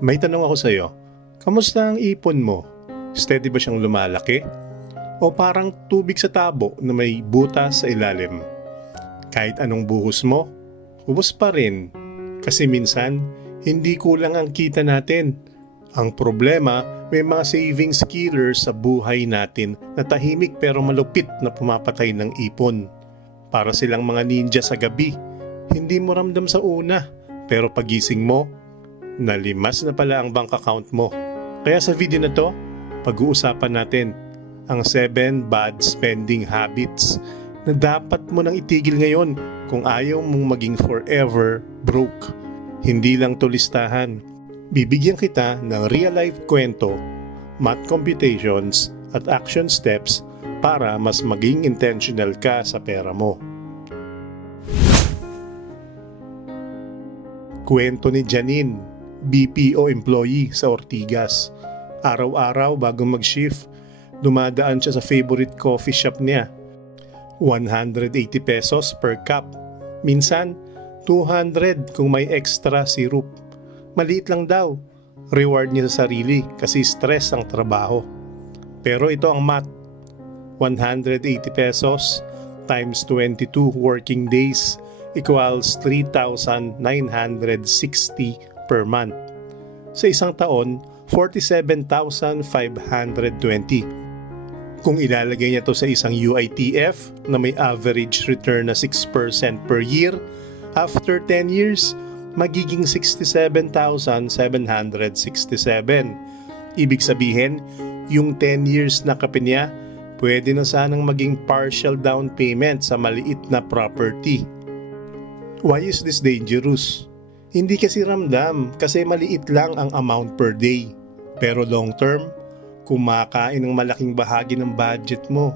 May tanong ako sa'yo. Kamusta ang ipon mo? Steady ba siyang lumalaki? O parang tubig sa tabo na may butas sa ilalim? Kahit anong buhos mo, ubos pa rin. Kasi minsan, hindi kulang ang kita natin. Ang problema, may mga savings killers sa buhay natin na tahimik pero malupit na pumapatay ng ipon. Para silang mga ninja sa gabi. Hindi mo ramdam sa una, pero pagising mo, nalimas na pala ang bank account mo. Kaya sa video na to, pag-uusapan natin ang 7 bad spending habits na dapat mo nang itigil ngayon kung ayaw mong maging forever broke. Hindi lang to listahan. Bibigyan kita ng real-life kwento, math computations at action steps para mas maging intentional ka sa pera mo. Kwento ni Janine, BPO employee sa Ortigas. Araw-araw bago mag-shift, dumadaan siya sa favorite coffee shop niya. 180 pesos per cup. Minsan, 200 kung may extra syrup. Maliit lang daw. Reward niya sa sarili kasi stress ang trabaho. Pero ito ang math. 180 pesos times 22 working days equals 3,960 per month. Sa isang taon, 47,520. Kung ilalagay niya to sa isang UITF na may average return na 6% per year, after 10 years, magiging 67,767. Ibig sabihin, yung 10 years na kape niya, pwede na sanang maging partial down payment sa maliit na property. Why is this dangerous? Hindi kasi ramdam kasi maliit lang ang amount per day. Pero long term, kumakain ng malaking bahagi ng budget mo.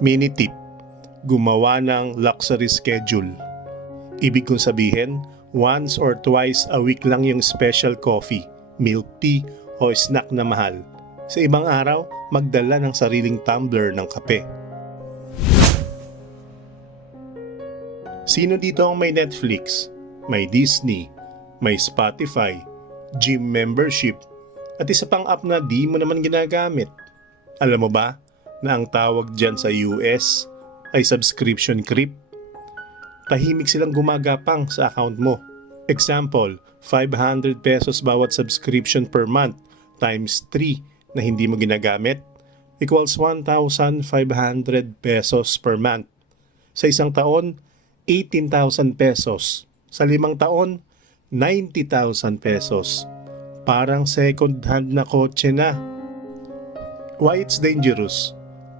Mini tip, gumawa ng luxury schedule. Ibig kong sabihin, once or twice a week lang yung special coffee, milk tea o snack na mahal. Sa ibang araw, magdala ng sariling tumbler ng kape. Sino dito ang may Netflix, may Disney, may Spotify, gym membership, at isa pang app na di mo naman ginagamit? Alam mo ba na ang tawag dyan sa US ay subscription creep? Tahimik silang gumagapang sa account mo. Example, 500 pesos bawat subscription per month times 3 na hindi mo ginagamit equals 1,500 pesos per month. Sa isang taon, 18,000 pesos. Sa limang taon, 90,000 pesos. Parang second hand na kotse na. Why it's dangerous?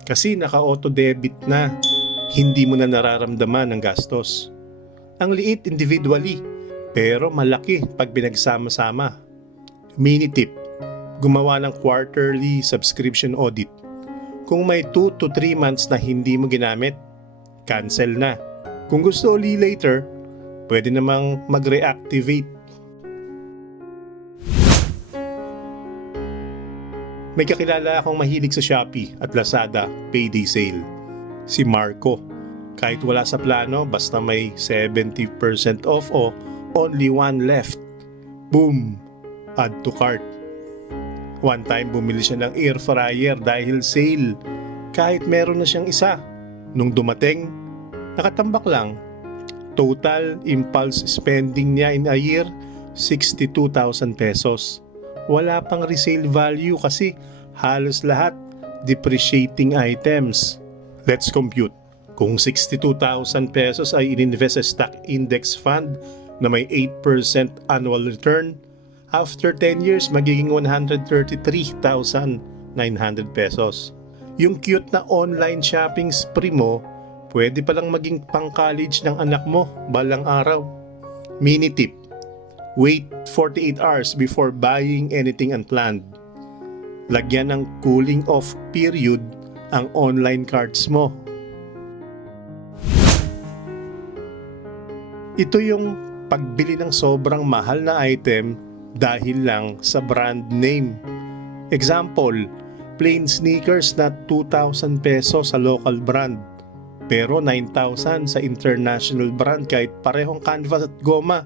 Kasi naka-auto debit na. Hindi mo na nararamdaman ang gastos. Ang liit individually, pero malaki pag pinagsama-sama. Mini tip, gumawa ng quarterly subscription audit. Kung may 2 to 3 months na hindi mo ginamit, cancel na. Kung gusto uli later, pwede namang mag-reactivate. May kakilala akong mahilig sa Shopee at Lazada payday sale. Si Marco. Kahit wala sa plano, basta may 70% off o only one left. Boom! Add to cart. One time bumili siya ng air fryer dahil sale. Kahit meron na siyang isa. Nung dumating, nakatambak lang. Total impulse spending niya in a year, 62,000 pesos. Wala pang resale value kasi halos lahat depreciating items. Let's compute. Kung 62,000 pesos ay ininvest sa stock index fund na may 8% annual return, after 10 years magiging 133,900 pesos. Yung cute na online shopping spree mo, pwede palang maging pang-college ng anak mo balang araw. Mini tip, wait 48 hours before buying anything unplanned. Lagyan ng cooling off period ang online cards mo. Ito yung pagbili ng sobrang mahal na item dahil lang sa brand name. Example, plain sneakers na 2,000 pesos sa local brand pero 9,000 sa international brand kahit parehong canvas at goma.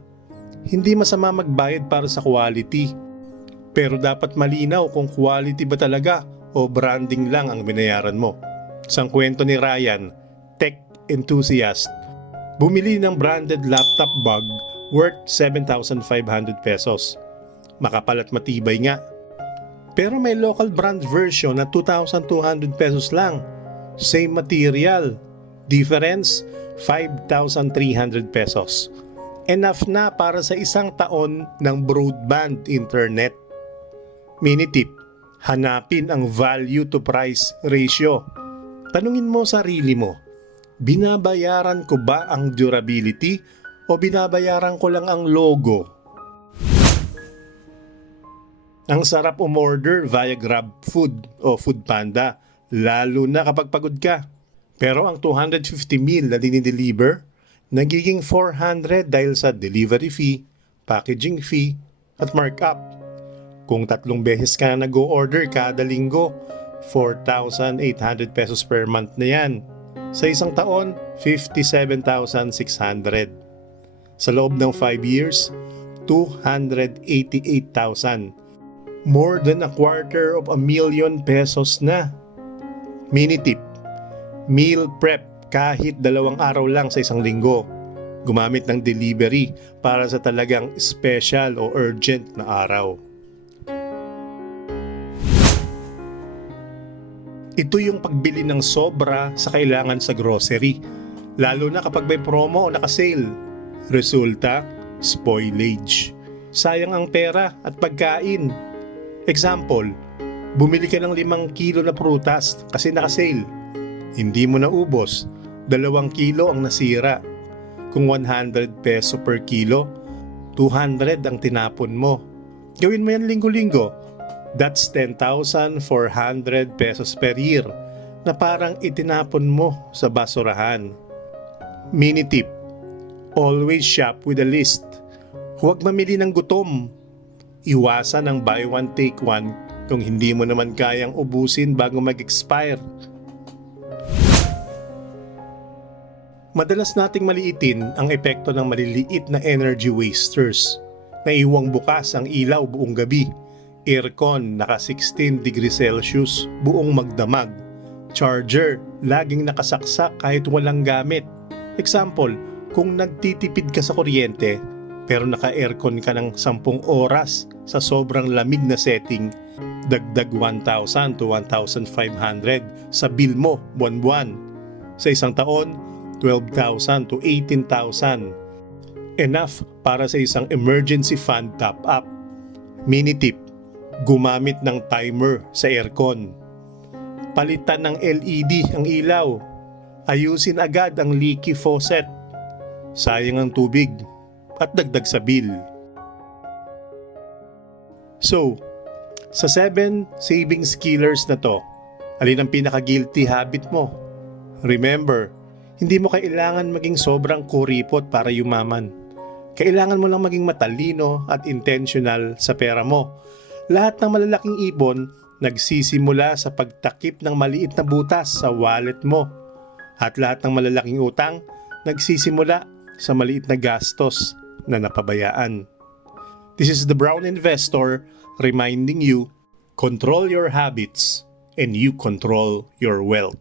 Hindi masama magbayad para sa quality. Pero dapat malinaw kung quality ba talaga o branding lang ang binayaran mo. Sang kwento ni Ryan, tech enthusiast, bumili ng branded laptop bag worth 7,500 pesos. Makapal at matibay nga. Pero may local brand version na 2,200 pesos lang. Same material. Difference, 5,300 pesos. Enough na para sa isang taon ng broadband internet. Mini tip, hanapin ang value to price ratio. Tanungin mo sarili mo, binabayaran ko ba ang durability o binabayaran ko lang ang logo? Ang sarap umorder via Grab Food o Food Panda, lalo na kapag pagod ka. Pero ang 250 meal na dinideliver, nagiging 400 dahil sa delivery fee, packaging fee, at markup. Kung tatlong beses ka na nag-order kada linggo, 4,800 pesos per month na yan. Sa isang taon, 57,600. Sa loob ng 5 years, 288,000. More than a quarter of a million pesos na. Mini tip, meal prep kahit dalawang araw lang sa isang linggo. Gumamit ng delivery para sa talagang special o urgent na araw. Ito yung pagbili ng sobra sa kailangan sa grocery, lalo na kapag may promo o nakasale. Resulta, spoilage. Sayang ang pera at pagkain. Example, bumili ka ng limang kilo na prutas kasi nakasale. Hindi mo naubos, dalawang kilo ang nasira. Kung 100 peso per kilo, 200 ang tinapon mo. Gawin mo yan linggo-linggo. That's 10,400 pesos per year na parang itinapon mo sa basurahan. Mini tip, always shop with a list. Huwag mamili ng gutom. Iwasan ang buy one take one kung hindi mo naman kayang ubusin bago mag-expire. Madalas nating maliitin ang epekto ng maliliit na energy wasters. Naiwang bukas ang ilaw buong gabi. Aircon naka 16 degrees Celsius buong magdamag. Charger laging nakasaksak kahit walang gamit. Example, kung nagtitipid ka sa kuryente pero naka-aircon ka ng 10 oras sa sobrang lamig na setting, dagdag 1,000 to 1,500 sa bill mo buwan-buwan. Sa isang taon, 12,000 to 18,000. Enough para sa isang emergency fund top-up. Mini tip, gumamit ng timer sa aircon. Palitan ng LED ang ilaw. Ayusin agad ang leaky faucet. Sayang ang tubig at dagdag sa bill. So, sa 7 savings killers na to, alin ang pinaka-guilty habit mo? Remember, hindi mo kailangan maging sobrang kuripot para yumaman. Kailangan mo lang maging matalino at intentional sa pera mo. Lahat ng malalaking ibon nagsisimula sa pagtakip ng maliit na butas sa wallet mo. At lahat ng malalaking utang nagsisimula sa maliit na gastos na napabayaan. This is the Brown Investor reminding you, control your habits and you control your wealth.